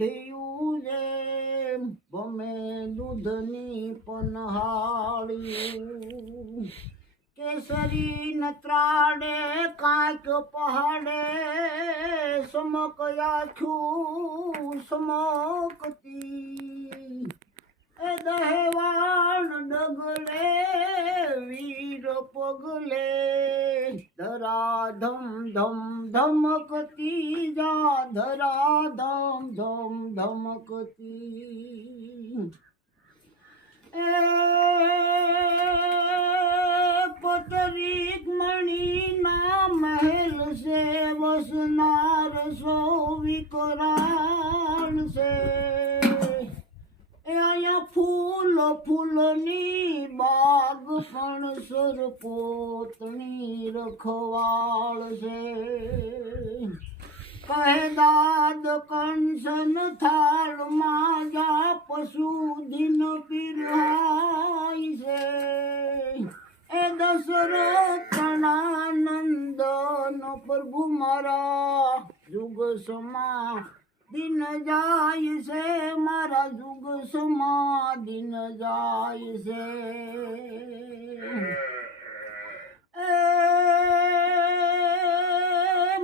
ઢીયું છે ભમે દૂધની પનહાળ્યું કેસરી નત્રાડે કાંક પહાડે સમકયાખ્યું સમકતી એ દહેવાણ ડગલે વીર પગલે ધરા ધમ ધમ ધમકતી જા ધરા ધમ ધમ ધમકતી એ પતરીક મણીના મહેલ છે વસનાર સો વિકરાળ છે અહીંયા ફૂલ ફૂલની બાગ પણ સરપોતની રખવાળ છે કહે દાદ કંસન થાળમાં જા પશુ દિન પીરાય છે એ દશરથના નંદન પ્રભુ મારા જુગ સમા દિન જાય છે મારા જુગ સમા દિન જાય છે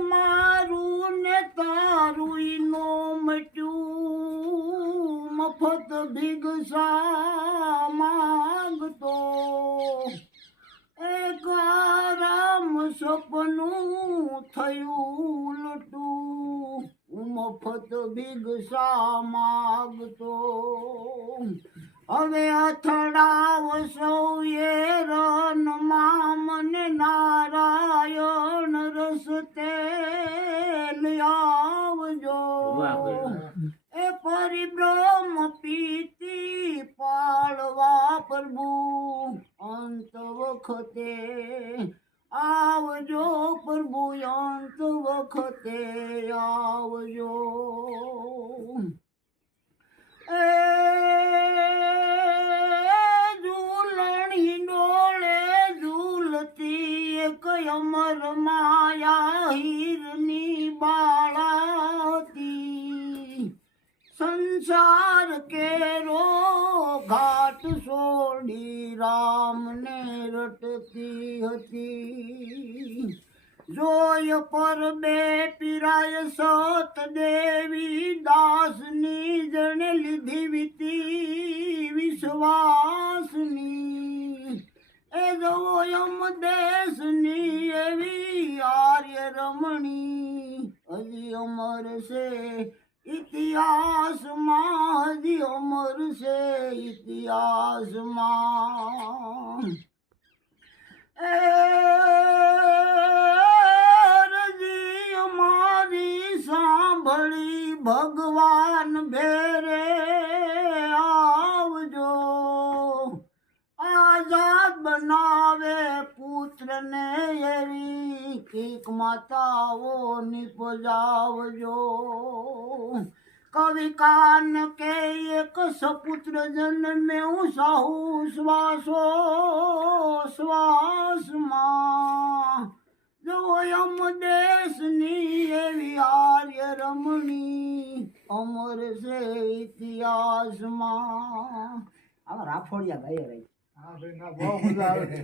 મારું ને તારું નો મટ્યું મફત ભિક્ષા માંગતો એક આરામ સપનું થયું ઉલટું મફત ભિક્ષા માગતો હવે અથડાવ સૌએ રનમાં મને નારાયણ રસ્તે આવજો એ પરિબ્રહ્મ પીતી પાળવા પ્રભુ અંત વખતે આવજો પ્રભુ અંત વખતે આવજો એ ઝૂલણી ડોળે ઝૂલતી એક અમર માયા હીરની બાળાતી સંસાર કેરો ઘાટ છોડી રામને રટતી હતી જોય પર બે પીરાય સત દેવી દાસની જણે લીધી વીતી વિશ્વાસની એ જોયમ દેશની એવી આર્ય રમણી હજી અમર છે ઇતિહાસમાં હજી અમર છે ઇતિહાસમાં એ સાંભળી ભગવાન ભેરે આવજો આઝાદ બનાવે પુત્રને એવી કીક માતાઓ નિપજાવજો કવિ કાન કે એક સપુત્ર જન્મે હું સાહુ શ્વાસો શ્વાસમાં જો અમ દેશની એવી આર્ય રમણી અમર છે ઇતિહાસમાં આવા રાફોડિયા ગાય રહી. હા ભાઈ ના બહુ મજા આવે.